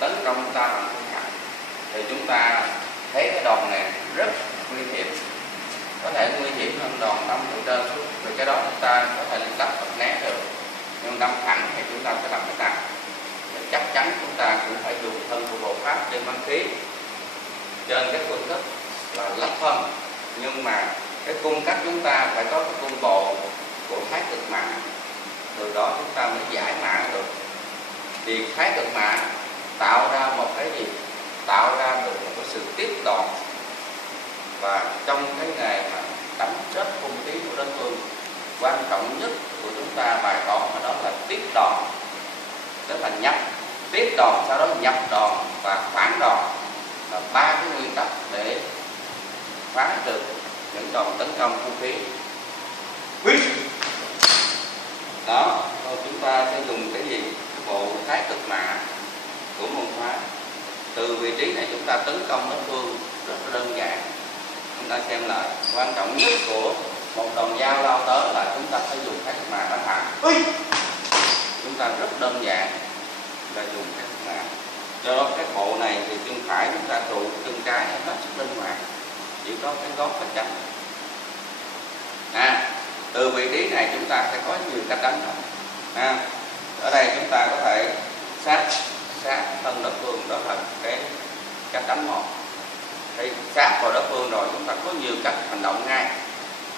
tấn công chúng ta bằng phương hại, thì chúng ta thấy cái đòn này rất nguy hiểm, có thể nguy hiểm hơn đòn đâm từ trên xuống. Vì cái đó chúng ta có thể lắp hoặc né được, nhưng đâm thẳng thì chúng ta phải làm cái nào? Chắc chắn chúng ta cũng phải dùng thân của bộ pháp trên băng khí trên cái phương thức là lắp phân, nhưng mà cái cung cách chúng ta phải có cái cung bộ của thái cực mã, từ đó chúng ta mới giải mã được. Thì thái cực mã tạo ra một cái gì? Tạo ra được một cái sự tiếp đòn. Và trong cái nghề mà đánh rất hung khí của đối phương, quan trọng nhất của chúng ta bài toán đó là tiếp đòn, tức là nhập tiếp đòn, sau đó nhập đòn và phản đòn, là ba cái nguyên tắc để phá được những đòn tấn công hung khí. Đó, thôi chúng ta sẽ dùng cái gì? Cái bộ thái cực mã của môn phá. Từ vị trí này chúng ta tấn công đối phương rất là đơn giản. Chúng ta xem lại, quan trọng nhất của một đòn dao lao tới là chúng ta phải dùng thái cực mã đánh hạ. Chúng ta rất đơn giản là dùng thái cực mã. Do đó cái bộ này thì chân phải chúng ta trụ chân trái hết sức linh hoạt, chỉ có cái gót phải chậm. Từ vị trí này chúng ta sẽ có nhiều cách đánh rồi. Ở đây chúng ta có thể sát thân đối phương, đó là cái cách đánh một. Thì sát vào đối phương rồi chúng ta có nhiều cách hành động ngay.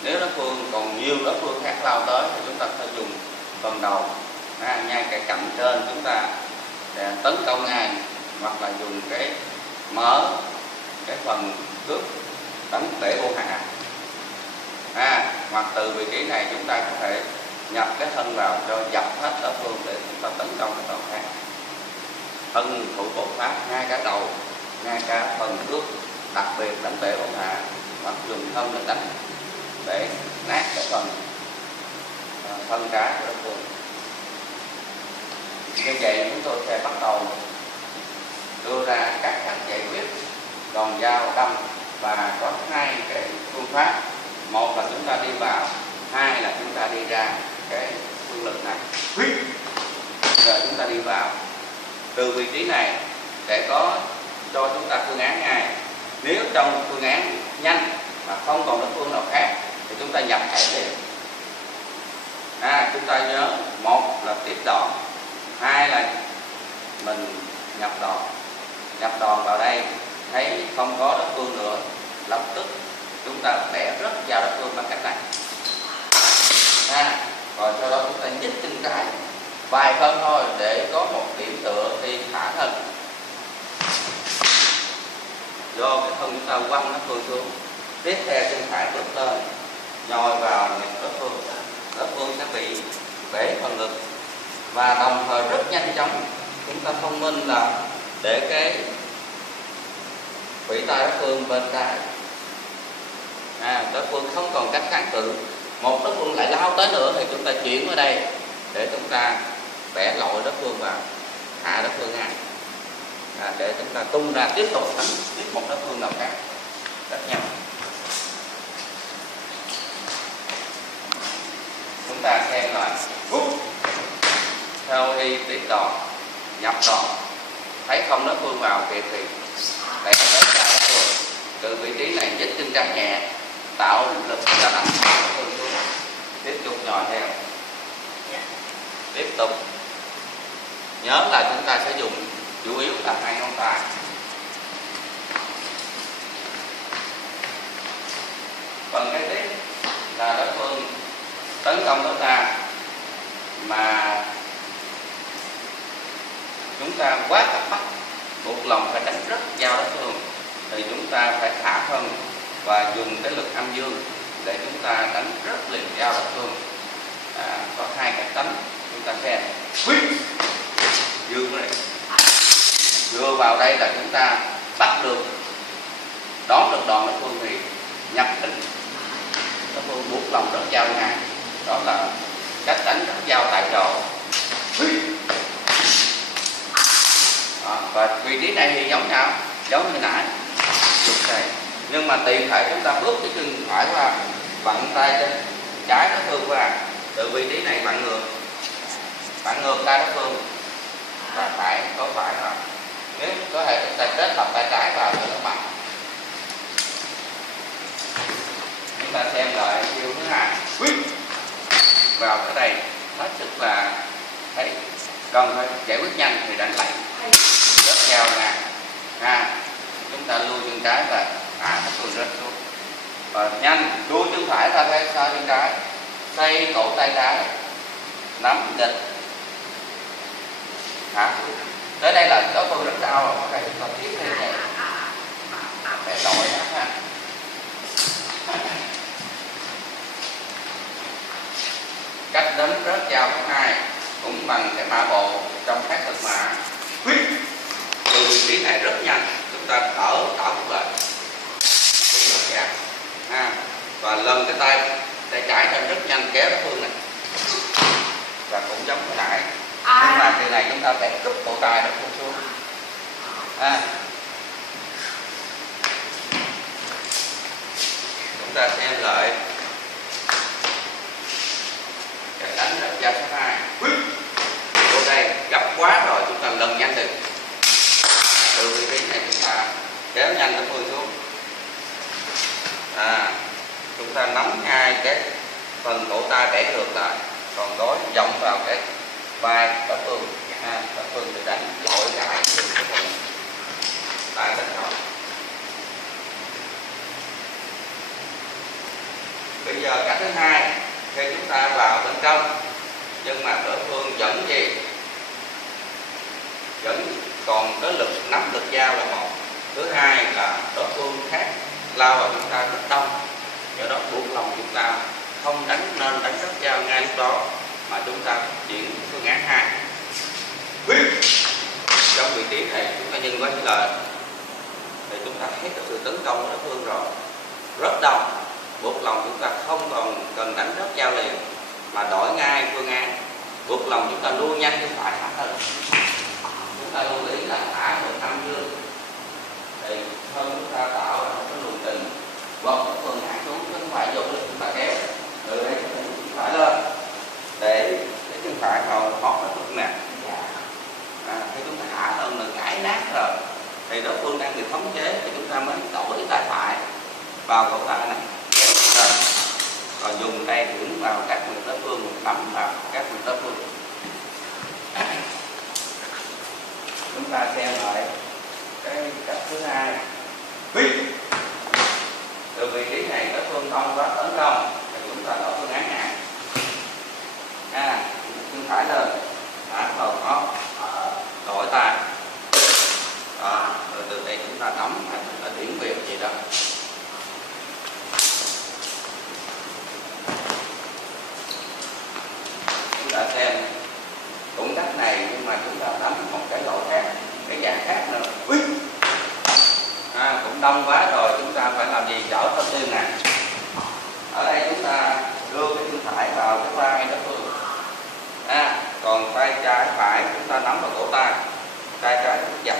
Nếu đối phương còn nhiều đối phương khác lao tới thì chúng ta phải dùng phần đầu, ngay cái cạnh trên chúng ta để tấn công ngay, hoặc là dùng cái mở cái phần cướp đánh bể bộ hạ. Hoặc từ vị trí này chúng ta có thể nhập cái thân vào cho dập hết đối phương để chúng ta tấn công cái đầu khác. Thân thủ bộ pháp ngay cả đầu, ngay cả phần cướp, đặc biệt đánh bể bộ hạ, hoặc dùng thân để đánh để nát cái phần thân trái của đối phương. Như vậy chúng tôi sẽ bắt đầu đưa ra các cách giải quyết đòn dao đâm, và có hai cái phương pháp. Một là chúng ta đi vào, hai là chúng ta đi ra cái phương lực này. Giờ chúng ta đi vào, từ vị trí này sẽ có cho chúng ta phương án ngay. Nếu trong phương án nhanh mà không còn đối phương nào khác thì chúng ta nhập thẻ liền. Chúng ta nhớ, một là tiếp đòn, hai là mình nhập đòn. Nhập đòn vào đây, thấy không có đối phương nữa, lập tức chúng ta bẻ rất vào đối phương bằng cách này. Rồi sau đó chúng ta nhích chân trái vài phân thôi để có một điểm tựa thì thả thân. Do cái thân chúng ta quăng đối phương xuống, tiếp theo chân phải bước lên, nhồi vào ngực đối phương sẽ bị bể phần ngực. Và đồng thời rất nhanh chóng, chúng ta thông minh là để cái vĩ tay đối phương bên trái. Đối phương không còn cách kháng cự, một đối phương lại lao tới nữa thì chúng ta chuyển ở đây để chúng ta bẻ lội đối phương vào, hạ đối phương ngay, để chúng ta tung ra tiếp tục đánh tiếp một đối phương nào khác rất nhanh. Chúng ta xem lại theo y tiếp đòn, nhập đòn, thấy không đối phương vào kịp thì đẩy tới ra đối phương. Từ vị trí này nhích chân trái nhẹ, tạo lực ra đánh đối phương xuống, tiếp tục nhồi theo, tiếp tục. Nhớ là chúng ta sẽ dùng chủ yếu là hai ngón tay. Phần kế tiếp là đối phương tấn công chúng ta mà chúng ta quá cặp mắt, buộc lòng phải đánh rất vào đối phương, thì chúng ta phải thả thân và dùng cái lực âm dương để chúng ta đánh rất liền vào đối phương. Có hai cách đánh, chúng ta xem. Dương này, vừa vào đây là chúng ta bắt được, đón được đòn đối phương thì nhập hình, đối phương buộc lòng rất vào ngay. Đó là cách đánh rất vào tại chỗ. Và vị trí này thì giống nhau, giống như nãy, nhưng mà tiền thể chúng ta bước cái chân phải qua, vặn tay trên trái đối phương qua, từ vị trí này vặn ngược tay đối phương, và phải có phải rồi. vào cái đây hết sức là thấy cần phải giải quyết nhanh thì đánh lạnh rất cao nè chúng ta lui chân trái và thả cái phương rất xuống và nhanh lui chân phải ra theo sau chân trái, xoay cổ tay trái, nắm địch thả tới đây là đối phương rất cao rồi. Đây còn tiếp theo này để đổi ha. Cách đánh rớt dao thứ hai cũng bằng cái mã bộ trong các thực mã. Từ vị trí này rất nhanh, chúng ta thở một lần và lần cái tay trái lên rất nhanh kéo đối phương này và cũng giống cái nãy, nhưng mà từ này chúng ta phải cúp cổ tay đối phương xuống. Chúng ta xem lại cái đánh rớt dao thứ hai. Ở đây gấp quá rồi, chúng ta lần nhanh được. Từ vị trí này chúng ta kéo nhanh đối phương xuống. Chúng ta nắm ngay cái phần cổ tay bẻ ngược lại, còn đối vòng vào cái vai đối phương. Đối phương thì đánh lội lại từ cái phần tay bên hông. Bây giờ cách thứ hai, khi chúng ta vào bên trong nhưng mà đối phương vẫn gì? Vẫn còn cái lực nắm được dao là một. Thứ hai là đối phương khác lao vào chúng ta rất đông, do đó buộc lòng chúng ta không đánh rớt dao ngay lúc đó mà chúng ta chuyển phương án 2. Trong vị trí này chúng ta nhân với lời thì chúng ta thấy được sự tấn công của đối phương rồi rất đông, buộc lòng chúng ta không còn cần đánh rớt dao liền mà đổi ngay phương án, buộc lòng chúng ta lui nhanh chân phải thả hơn. Chúng ta lưu ý là thả một âm dương thì hơn chúng ta tạo ra một cái luồng trình hoặc một phương án xuống, chứ không phải dùng lực chúng ta kéo từ đây chúng phải lên để chân phải vào hót cái phương nè. Khi chúng ta thả hơn là cãi nát rồi thì đối phương đang bị khống chế thì chúng ta mới đổi tay phải vào cổ tay này rồi, còn dùng tay chuyển vào các lực đối phương, nắm vào các lực đối phương. Chúng ta xem lại cái cách thứ hai. Từ vị trí này đối phương không có tấn công thì chúng ta đổi phương án này. Chân phải lên, thả vào nó, đổi tay. Rồi từ đây chúng ta đóng là điểm quyền gì đó. Chúng ta xem cũng cách này nhưng mà chúng ta đánh một cái loại khác, cái dạng khác nữa. Cũng đông quá rồi, chúng ta phải làm gì? Chở thân lưng nè. Ở đây chúng ta đưa cái chân phải vào cái vai đối phương. Còn tay trái phải chúng ta nắm vào cổ tay, tay trái rất chặt,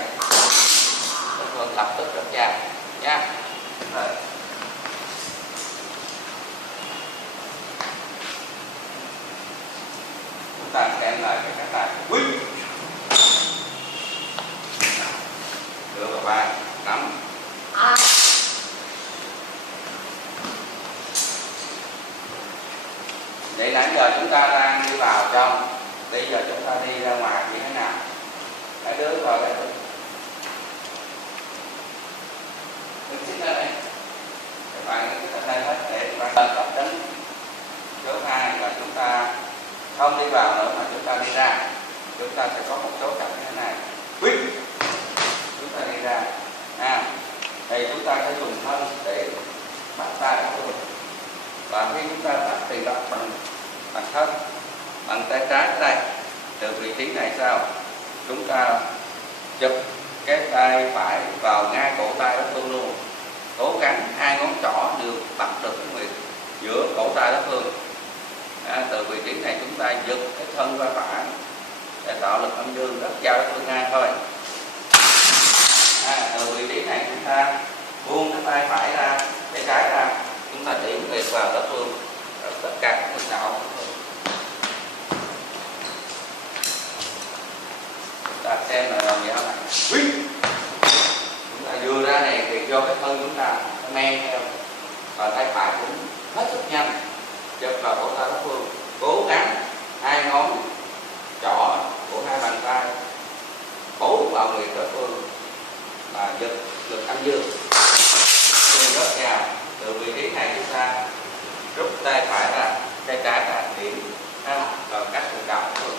đối phương lập tức rất chặt nha. Rồi. Chúng ta xem lại cái cách này. Đưa vào vai, nắm. Vậy nãy giờ chúng ta đang đi vào trong, bây giờ chúng ta đi ra ngoài như thế nào? Hãy đưa vào đây. Mình xích ra đây. Các bạn xích ra đây hết để các bạn tập đánh. Số 2 là chúng ta không đi vào nữa mà chúng ta đi ra. Chúng ta sẽ có một số cặp như thế này. Chúng ta đi ra. Thì chúng ta sẽ dùng thân để bắt tay đối phương. Và khi chúng ta bắt thì bắt bằng thân, bằng tay trái ở đây. Từ vị trí này sao? Chúng ta chụp cái tay phải vào ngay cổ tay đối phương luôn. Cố gắng hai ngón trỏ đều bắt được cái nguyệt giữa cổ tay đối phương. Từ vị trí này chúng ta giật cái thân vai phải để tạo lực âm dương rất giao đối phương ngay thôi. Từ vị trí này chúng ta buông cái tay phải ra, tay trái ra, chúng ta điểm nguyệt vào đối phương tất cả các lực đạo. Chúng ta xem là làm gì không ạ? Chúng ta đưa ra này thì do cái thân chúng ta nó men theo, và tay phải cũng hết sức nhanh chụp vào cổ tay đối phương, cố gắng cầu nguyện đối phương là giật âm dương rớt vào. Từ vị trí này chúng ta rút tay phải ra, tay trái ra điểm vào các vùng cầu đối phương.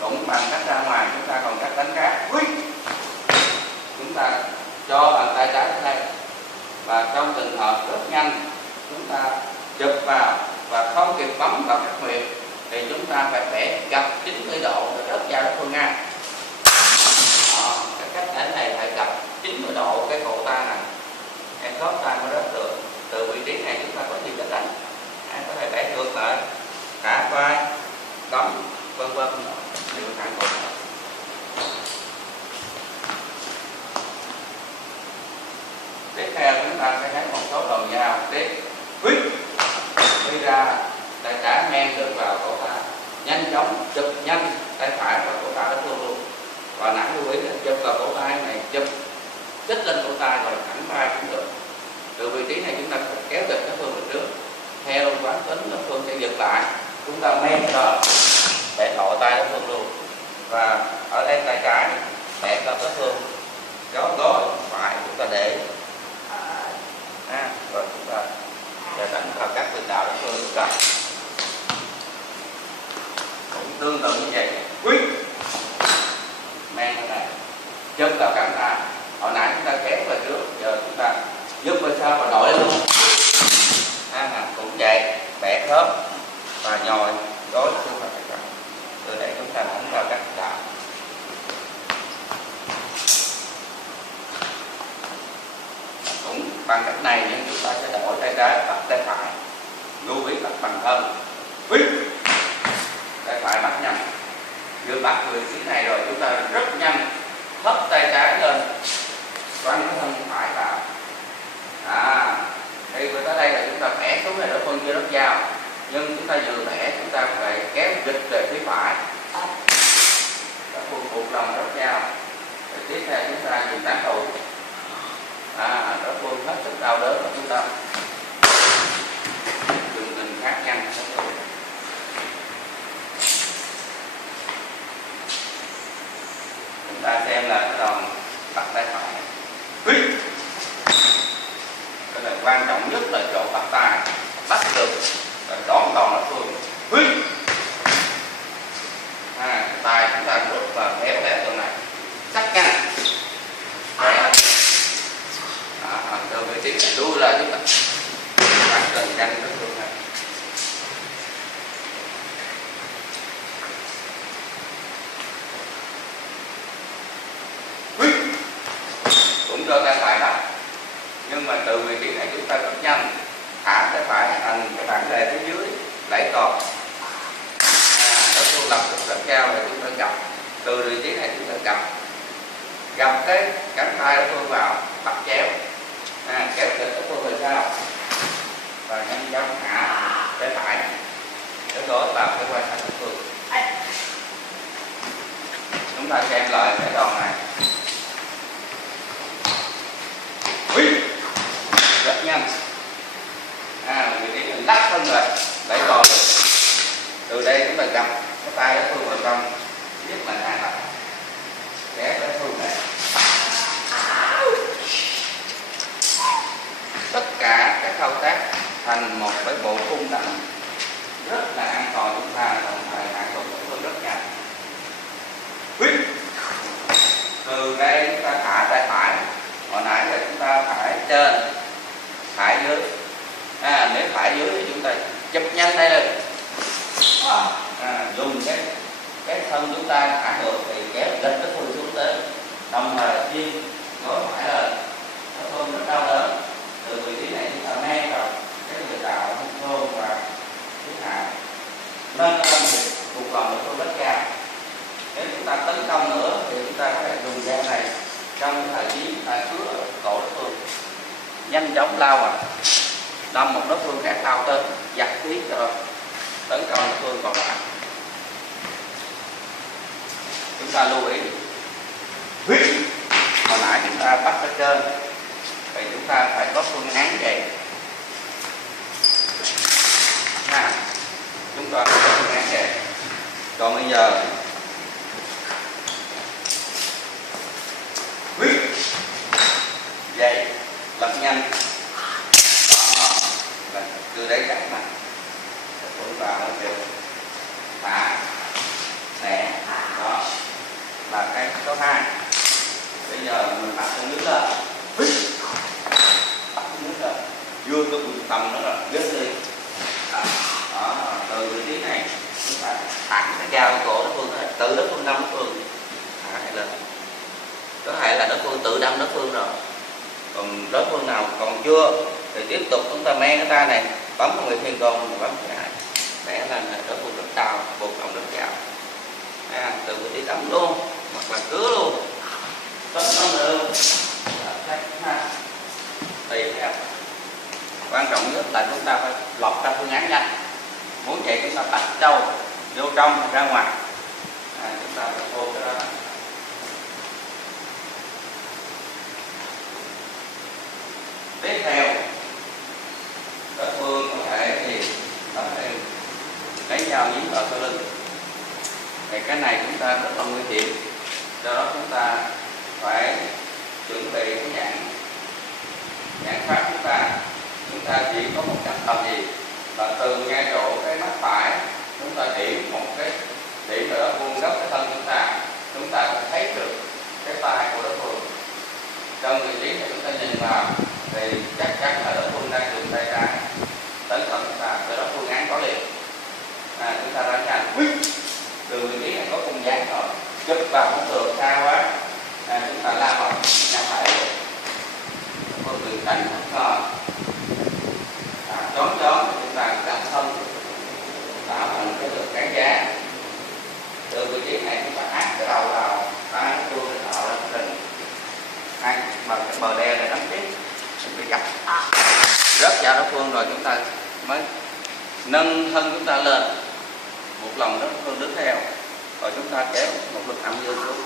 Cũng bằng cách ra ngoài chúng ta còn cách đánh khác. Chúng ta cho bàn tay trái tới đây và trong trường hợp rất nhanh chúng ta chụp vào và không kịp bấm vào các huyệt thì chúng ta phải vẽ gập 90 độ để rớt vào đối phương ngang. Cái cách đánh này phải gập 90 độ cái cổ tay này, cái khớp tay mới rớt được. Từ vị trí này chúng ta có nhiều cách đánh, có thể vẽ ngược lại, thả vai, cắm, vân vân, đều thẳng cổ. Tiếp theo chúng ta sẽ thấy một số đòn dao tiếp huyết đi ra, tay trái men được vào cổ tay, nhanh chóng chụp nhanh tay phải vào cổ tay đối phương luôn. Và nãy lưu ý là chụp vào cổ tay này, chụp kích lên cổ tay rồi thẳng vai cũng được. Từ vị trí này chúng ta phải kéo giật đối phương về trước, theo quán tính đối phương sẽ giật lại, chúng ta men rồi để thọ tay đối phương luôn. Và ở đây tay trái bẻ cho đối phương gối phải chúng ta để rồi chúng ta sẽ đánh vào các lực đạo đối phương chúng ta cũng tương tự như vậy. Quyết men cái này chụp vào cẳng tay, hồi nãy chúng ta kéo về trước, giờ chúng ta giúp về sau và đổi luôn. Cũng vậy, bẻ khớp và nhồi gối xương vào tay. Từ đây chúng ta đánh vào các lực đạo. Cũng bằng cách này nhưng chúng ta sẽ đổi tay trái bắt tay phải, lưu ý bắt bằng thân. Quyết tay phải bắt nhanh, vừa bắt vị trí này rồi chúng ta rất nhanh hất tay trái lên, quăng cái thân phải vào. Khi vừa tới đây là chúng ta vẽ xuống này đối phương chưa rất dao, nhưng chúng ta vừa vẽ chúng ta phải kéo dịch về phía phải, đối phương buộc lòng rất dao. Tiếp theo chúng ta dùng tán tụ, đối phương hết sức đau đớn và chúng ta dùng tình khác nhanh. Chúng ta xem là cái đòn bắt tay phải. Cái này quan trọng nhất là chỗ bắt tay, bắt được và đón đòn đối phương. Tay chúng ta rút và kéo từ này sắc nhanh. Từ vị trí này đuôi ra chúng ta bắt gần nhanh đối phương này. Cũng cho tay phải bắt, nhưng mà từ vị trí này chúng ta rất nhanh, thả tay phải thành cái bản lề phía dưới đẩy cột. Đối phương lập tức rất cao thì chúng ta gập. Từ vị trí này chúng ta gập cái cánh tay đối phương vào, bắt chéo, kéo giật đối phương về sau và nhanh chóng thả tay phải để đó làm cái quan sát đối phương. Chúng ta xem lại cái đòn này. Rất nhanh, vị trí mình lắc thân rồi, đẩy cò được. Từ đây chúng ta gập cái tay đối phương vào trong, nhất là hai lại, kéo đối phương này. Tất cả các thao tác thành một cái bộ khung đánh rất là an toàn, chúng ta đồng thời hạ gục đối phương rất nhanh. Từ đây chúng ta thả tay phải, hồi nãy là chúng ta thả trên, thả dưới. Nếu thả dưới thì chúng ta chụp nhanh đây lên. Dùng cái thân chúng ta thả ngược thì kéo lên cái phương xuống tới, đồng thời chiên gối phải lên, nó phương rất đau đớn. Từ vị trí này chúng ta men vào cái lực đạo thôn và thứ hạ nâng lên buộc lòng đối phương rất cao. Nếu chúng ta tấn công nữa thì chúng ta có thể dùng dao này trong thời gian chúng ta cứa cổ đối phương, nhanh chóng lao vào đâm một đối phương khác lao tới, giật khí cho tấn công đối phương còn lại. Chúng ta lưu ý hồi nãy chúng ta bắt ở trên thì chúng ta phải có phương án vậy. Chúng ta phải có phương án vậy. Còn bây giờ dây lật nhanh đó, là cứ đấy chắc mà cuốn vào nó kêu thả nè, đó là cái số 2. Bây giờ mình bắt con nước lên, bắt con nước lên, dương cái bụi tầm nó là gớt đi đó, từ vị trí này chúng ta thẳng cái dao cổ đối phương, tự đối phương đâm đối phương, thả này lên, có thể là đối phương tự đâm đối phương rồi, còn đối phương nào còn chưa thì tiếp tục chúng ta men cái tay này bấm vào người thiên công, bấm lại để lên đối phương rất cao, buộc động rất vào, từ vị trí đấm luôn hoặc là cứa luôn, tấn công được tùy theo. Quan trọng nhất là chúng ta phải lọc ra phương án nhanh, muốn vậy chúng ta bắt trâu vô trong ra ngoài, chúng ta phải vô cái đó. Tiếp theo đối phương có thể thì có thể lấy dao dính vào sau lưng, thì cái này chúng ta rất là nguy hiểm, do đó chúng ta phải chuẩn bị cái nhãn pháp chúng ta chỉ có một cách tầm gì là từ ngay chỗ cái mắt phải chúng ta điểm một cái điểm ở đó vuông góc cái thân chúng ta thấy được cái tay của đối phương. Trong vị trí này chúng ta nhìn vào thì chắc chắn là đối phương đang dùng tay trái tấn công chúng ta, từ đó phương án có liền. Chúng ta ra nhanh từ vị trí này có cung dáng rồi, chụp vào không được xa quá, chúng ta lao vào nhà phải phương đường tránh không ngờ, chón chúng ta đặt thân tạo thành cái lực cản giá. Từ vị trí này chúng ta áp cái đầu vào tay cái chuông để tạo ra cái hình bằng cái bờ đe để nắm tiếp, bị gập rớt vào đối phương rồi chúng ta mới nâng thân chúng ta lên một lần, đối phương đứng theo rồi chúng ta kéo một lực âm dương xuống,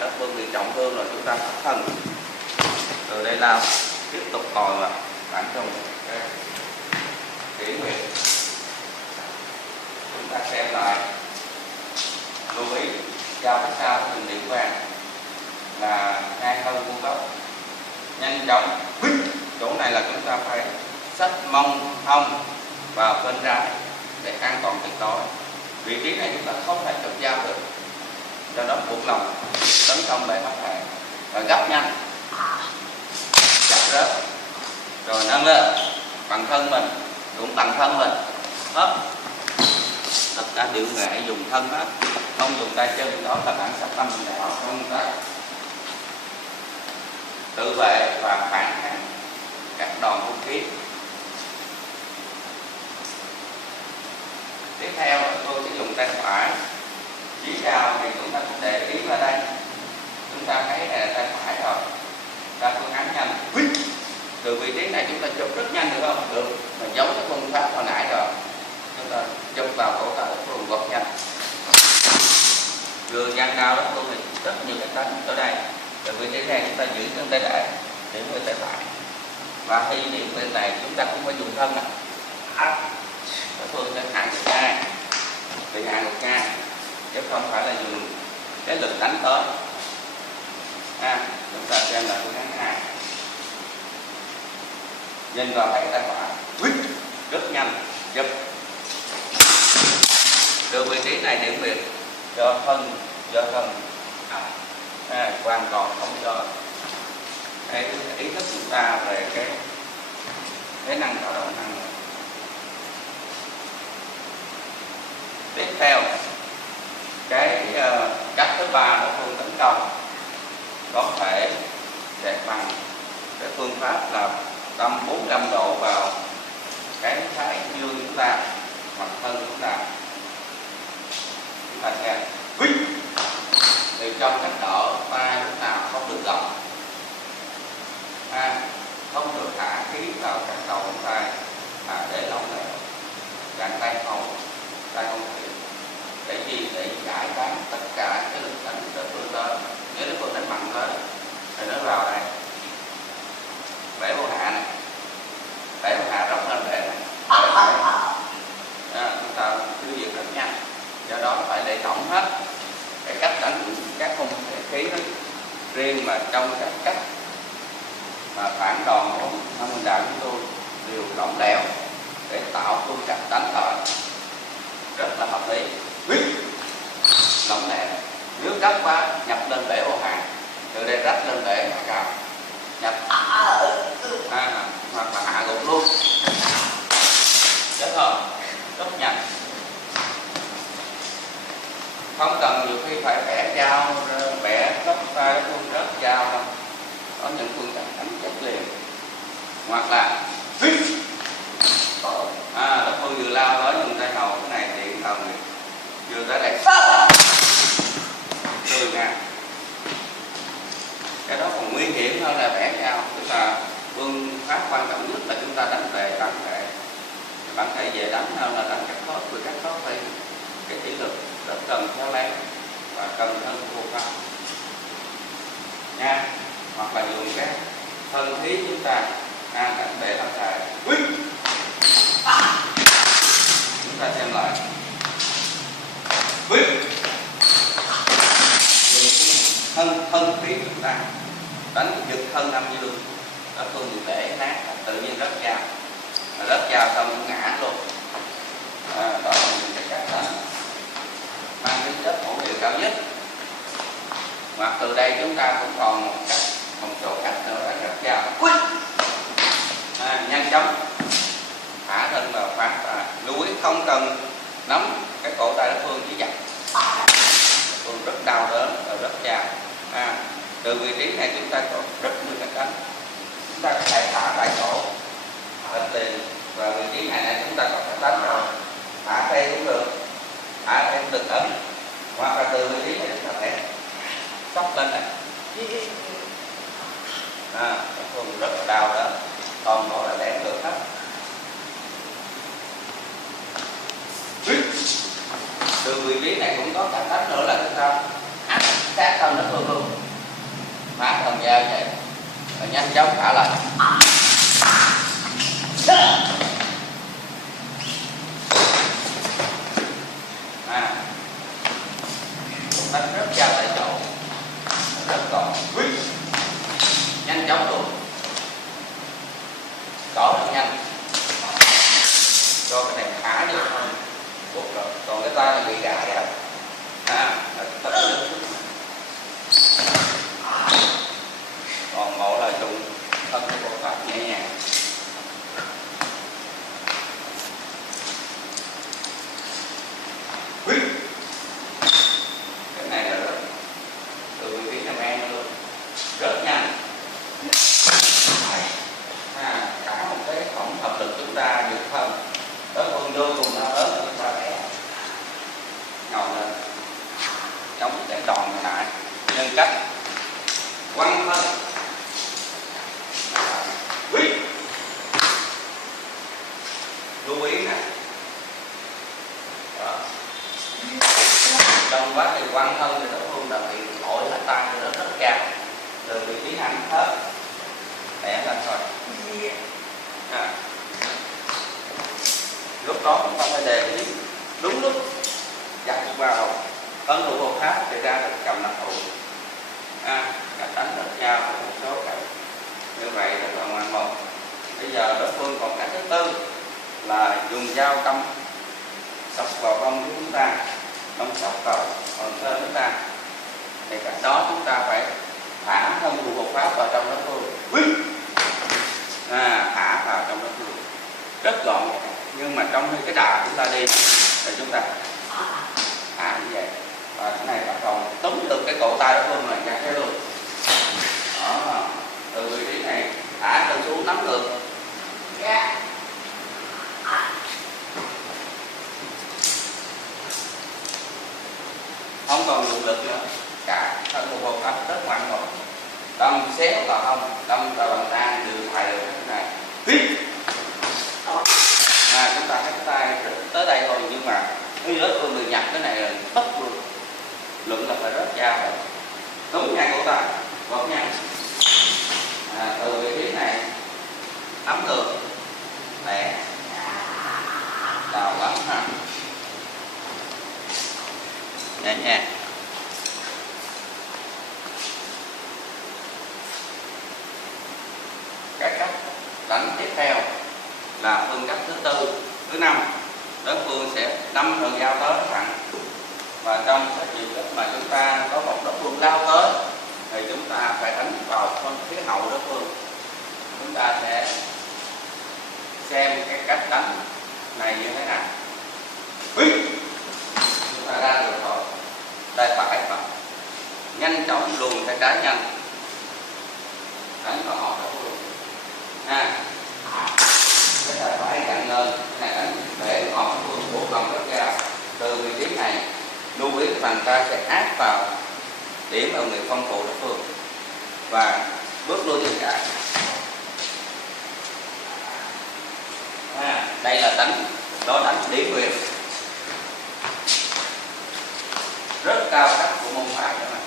đối phương bị trọng thương rồi chúng ta thắt thân, từ đây lao tiếp tục ngồi vào bản trong cái kỷ nguyện. Chúng ta xem lại, lưu ý giao phía sau hình điểm vàng là hai thân vuông góc, nhanh chóng chỗ này là chúng ta phải xách mông hông vào bên trái để an toàn tuyệt đối. Vị trí này chúng ta không thể chụp dao được, do đó buộc lòng tấn công lại mắt phải và gấp nhanh, chặt rớt rồi nâng lên bằng thân mình, cũng bằng thân mình hết. Tất cả đều nghệ dùng thân hết, không dùng tay chân, đó là bản sắc tâm để họ công tác tự vệ và phản kháng các đòn vũ khí. Tiếp theo tôi sẽ dùng tay phải chỉ dao, thì chúng ta cũng để ý vào đây, chúng ta thấy này là tay phải rồi, ta phương án nhanh từ vị trí này chúng ta chụp rất nhanh được không? Được, mà giống cái phương pháp hồi nãy rồi, chúng ta chụp vào cổ tay đối phương gọt nhanh, vừa gian cao đối phương thì rất nhiều cái tấn ở đây. Từ vị trí này chúng ta giữ chân tay để điểm với tay phải, và khi điểm bên này chúng ta cũng phải dùng thân này, đối phương sẽ hạ một ca, bị hạ một ca, chứ không phải là dùng cái lực đánh tới. Chúng ta xem là phương án 2, nhìn vào thấy tay phải rất nhanh, giúp từ vị trí này điểm biệt cho thân hoàn toàn không cho cái ý thức chúng ta về cái năng tạo động năng. Tiếp theo cái cách thứ 3 của phương tấn công có thể sẽ bằng cái phương pháp là đâm 45 độ vào cái thái dương chúng ta hoặc thân chúng ta. Chúng ta xem thì trong cách đỡ tay lúc nào không được gập, không được thả khí vào các đầu ngón tay, để lỏng lẻo, gắn tay không chịu. Để gì? Để giải tán tất cả cái lực đánh đối phương tới. Nếu đối phương đánh mạnh tới thì nó vào đây, bẻ vô hạ này, bẻ vô hạ rộng lên bẻ này, chúng ta tiêu diệt rất nhanh. Do đó nó phải để tổng hết. Cái cách đánh các hung khí nó riêng, mà trong các cách mà phản đòn của Nam Minh Đạo chúng tôi đều lỏng lẻo để tạo phương cách đánh đòn rất là hợp lý, lỏng lẻo. Nếu cấp quá nhập lên bể ô hàng, từ đây rách lên bể hạ cào, nhập hoặc là hạ gục luôn, chết không? Rất nhanh, không cần nhiều khi phải bẻ dao, bẻ lóc tay luôn rớt dao đâu. Có những phương cách đánh chết liền, hoặc là Đất Phương vừa lao tới dùng tay hầu cái này tiện thần vừa tới đây tươi nha. Cái đó còn nguy hiểm hơn là bẻ dao. Tức là phương pháp quan trọng nhất là chúng ta đánh về bản thể về đánh hơn là đánh các khớp, vì các khớp phải cái kỷ lực rất cần khéo léo và cần hơn vô pháp nha. Hoặc là dùng cái thân khí chúng ta cảnh để tham xài. Chúng ta xem lại thân khí chúng ta đánh giật thân âm dương, nó thường để nát tự nhiên rất dao, rất dao xong nó ngã luôn. Đó là những cái cách đánh mang tính chất hữu hiệu cao nhất. Hoặc từ đây chúng ta cũng còn một số cách nữa là rất dao, nhanh chóng thả thân vào phát. Lưu ý không cần nắm cái cổ tay đối phương, chỉ giật phương rất đau đớn và rất dao. Từ vị trí này chúng ta có rất nhiều cách đánh. Chúng ta có thể thả tại chỗ, thả tiền, và vị trí này chúng ta có thể đánh rồi, thả tay cũng được, thả tay cũng được ấn, hoặc là từ vị trí này chúng ta có thể sóc lên này, phương rất là đau đớn, toàn bộ là lẻ ngược hết. Từ vị trí này cũng có cách đánh nữa là chúng ta áp sát thân đối phương luôn, phá thân dao vậy và nhanh chóng thả lại. Đánh rất dao tại chỗ, rất gọn, nhanh chóng luôn, cỏ rất nhanh, cho cái này thả được thôi, buộc rồi. Còn cái tay này bị gãy rồi, còn một là dùng thân của bộ pháp nhẹ nhàng. Cái này là rất từ vị trí Nam An luôn, rất nhanh. Cả một cái tổng hợp lực chúng ta được thân đối phương vô cùng đau đớn, chúng ta bẻ ngầu lên chống cái đòn lại, nhân cách quăng thân. Lưu ý nè, trong quá trình quăng thân thì đối phương đã bị lỗi hết tay, thì nó rất cao, từ vị trí nằm hết bẻ lên thôi. Lúc đó chúng ta phải để ý đúng lúc giặt vào ấn thủ hộ pháp để ra được cầm nắp thủ. Cách đánh rất cao, một số cái như vậy rất là ngoan mục. Bây giờ đối phương còn cách thứ tư là dùng dao căm sọc vào vông của chúng ta, đâm sọc vào phần thân chúng ta. Thì cách đó chúng ta phải thả thân thủ hộ pháp vào trong đối phương, thả vào trong đối phương rất gọn, nhưng mà trong khi cái đà chúng ta đi thì chúng ta thả như vậy, và cái này bắt đầu túm được cái cổ tay đối phương là chặt cái luôn. Đó, từ vị trí này thả thân xuống nắm ngược. Không còn dụng lực nữa, cả thân của bộ pháp rất ngoan mục. Đâm xéo vào hông, đâm vào bàn tay đều phải được cái này. Chúng ta thấy tay tới đây thôi, nhưng mà nếu đối phương bị nhập cái này là bất luôn, luận là phải rất dao rồi. Đúng ngay cổ tay, gọt nhanh. Từ vị trí này nắm được, đè, đào lắm ha. nhẹ nhàng. Cái cách đánh tiếp theo là phương cách thứ tư, thứ năm. Đối phương sẽ đâm đường dao tới thẳng, và trong cái dịp mà chúng ta có một đối phương lao tới thì chúng ta phải đánh vào bên phía hậu đối phương. Chúng ta sẽ xem cái cách đánh này như thế nào. Chúng ta ra được rồi, tay phải vào, nhanh chóng luồn tay trái nhanh, đánh vào họ đối phương. Cái tay phải chặn lên, này đánh để họ đối phương buộc lòng rất ra. Từ vị trí này, lưu ý cái bàn tay sẽ áp vào điểm ở người phong thủ đối phương và bước lui chân trái. Đây là đánh điểm quyền rất cao cấp của môn phái các bạn.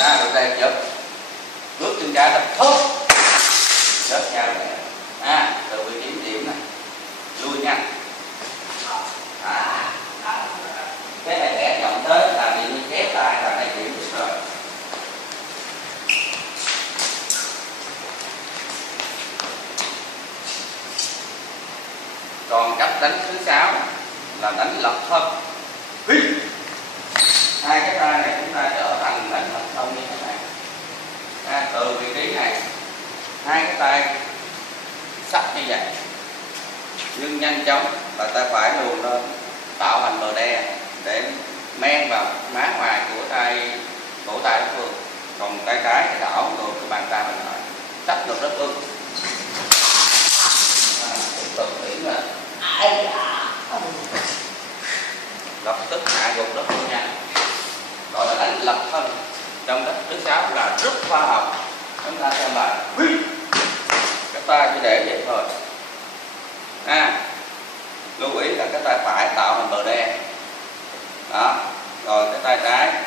Ra được đây chụp, bước chân trái tập thốt rất cao này. Từ vị trí điểm này lui nhanh. Cái này để chậm tới là bị kéo lại là này điểm rồi. Còn cách đánh thứ 6 là đánh lập thân. Hai cái tay này chúng ta trở thành đánh lập thân như thế này. Từ vị trí này, hai cái tay sắp như vậy, nhưng nhanh chóng và tay phải luồn lên tạo thành bờ đe để men vào má ngoài của cổ tay đối phương. Còn tay trái thì đảo ngược cái bàn tay mình lại, sắp ngược đối phương. Tiếp tục điểm là lập tức hạ gục đối phương nha, gọi là đánh lập thân. Trong cách thứ 6 là rất khoa học. Chúng ta xem bài, cái tay chỉ để vậy thôi. Lưu ý là cái tay phải tạo thành bờ đe đó, rồi cái tay trái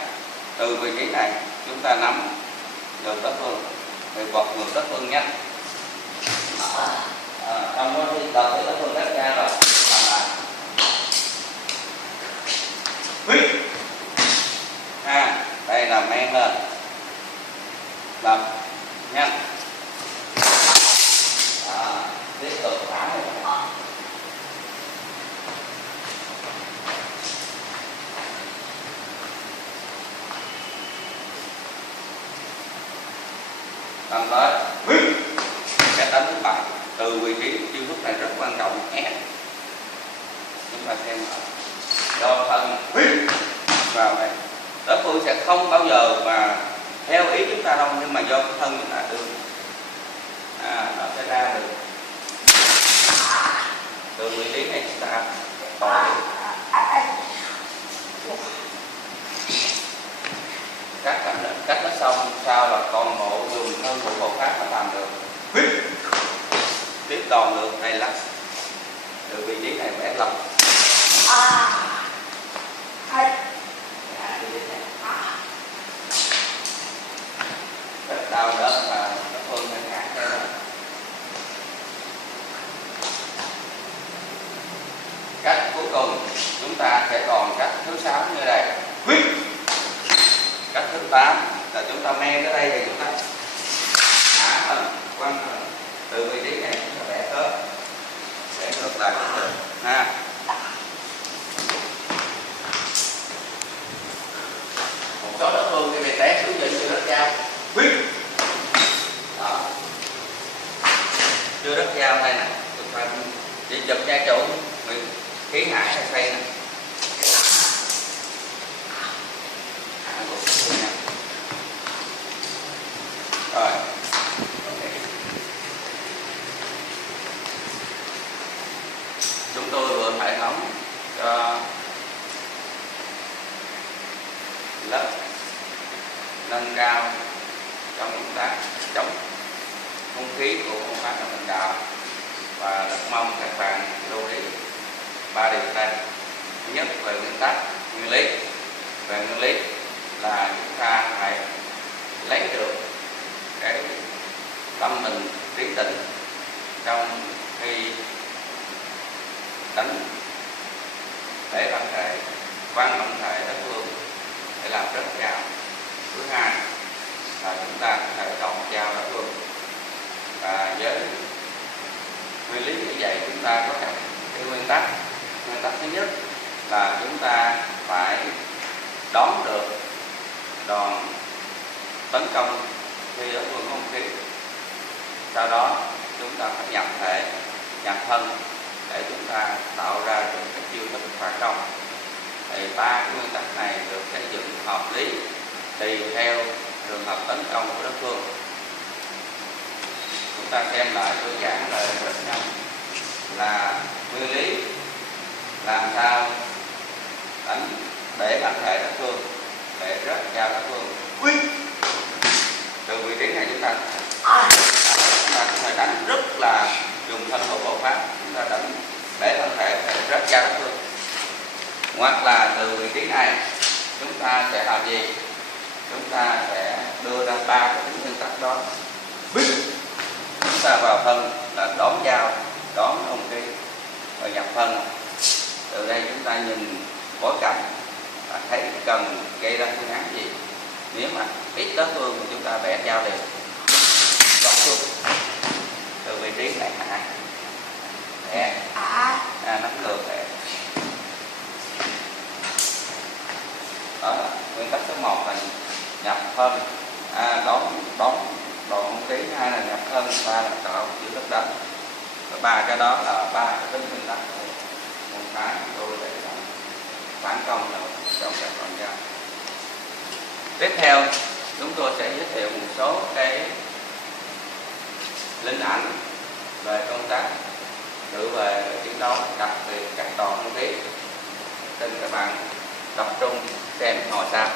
từ vị trí này chúng ta nắm được đối phương thì quật ngược đối phương nhanh. Trong đó thì đợt thì đối phương cách ra rồi làm lại. Đây là men lên làm nhanh. Tiếp tục thả làm tới. Cái đánh thứ 7 từ vị trí chiêu thức này rất quan trọng. Chúng ta xem đo thân vào đây. Đối phương sẽ không bao giờ mà theo ý chúng ta đâu, nhưng mà do cái thân chúng ta đưa nó sẽ ra được. Từ vị trí này chúng ta cách nó xong sao là toàn bộ dùng thân của bộ khác nó làm được. Tiếp đòn được này là từ vị trí này vẽ lập. Rất đau đớn và nó phương ngăn cản cho nó. Cách cuối cùng chúng ta sẽ còn cách thứ 6 như đây. Cách thứ 8 là chúng ta men tới đây thì chúng ta thả thân quăng từ vị trí này chúng ta vẽ tới để ngược lại cũng được Một số đối phương thì bị té xuống dưới chưa rất cao. Đó. Chưa rất cao đây nè, chúng ta chỉ chụp ra chỗ khí hải hay xây nè. Rồi. Chúng tôi vừa hệ thống cho lớp nâng cao trong công tác chống hung khí của môn phái Thần Đạo, và rất mong các bạn lưu ý 3 điều đây. Thứ nhất, về nguyên tắc, nguyên lý. Về nguyên lý là chúng ta phải lấy được cái tâm mình trí tình trong khi đánh để văn thể, quan trọng thể để làm rất cao. Thứ hai là chúng ta có thể đòn dao đối phương, và với nguyên lý như vậy chúng ta có thể cái nguyên tắc thứ nhất là chúng ta phải đón được đòn tấn công khi đối phương có hung khí, sau đó chúng ta phải nhập thể nhập thân để chúng ta tạo ra được cái chiêu thức phản công. Thì ba cái nguyên tắc này được xây dựng hợp lý tùy theo trường hợp tấn công của đối phương. Chúng ta xem lại tôi giảng lời rất nhanh là nguyên lý làm sao đánh để bản thể đối phương, để rất cao đối phương. Từ vị trí này chúng ta có thể đánh rất là dùng thân thủ bộc phát, chúng ta đánh để thân thể rất cao đối phương. Hoặc là từ vị trí này chúng ta sẽ làm gì? Chúng ta sẽ đưa ra ba cái nguyên tắc đó. Chúng ta vào thân là đón dao, đón hung khí và nhập thân. Từ đây chúng ta nhìn bối cảnh và thấy cần gây ra phương án gì. Nếu mà ít đối phương thì chúng ta bẻ dao liền, gọt xuống từ vị trí này hạ, bẻ, nắm ngược bẻ. Đó là nguyên tắc số 1 là nhập thân, đón hung khí, 2 là nhập thân, 3 là tạo chữ đất đánh. Và ba cái đó là ba cái tính nguyên tắc một cái tôi để phản công nào trong các con dao. Tiếp theo chúng tôi sẽ giới thiệu một số cái linh ảnh về công tác tự vệ chiến đấu, đặc biệt các đòn hung khí. Xin các bạn tập trung xem hồi sau.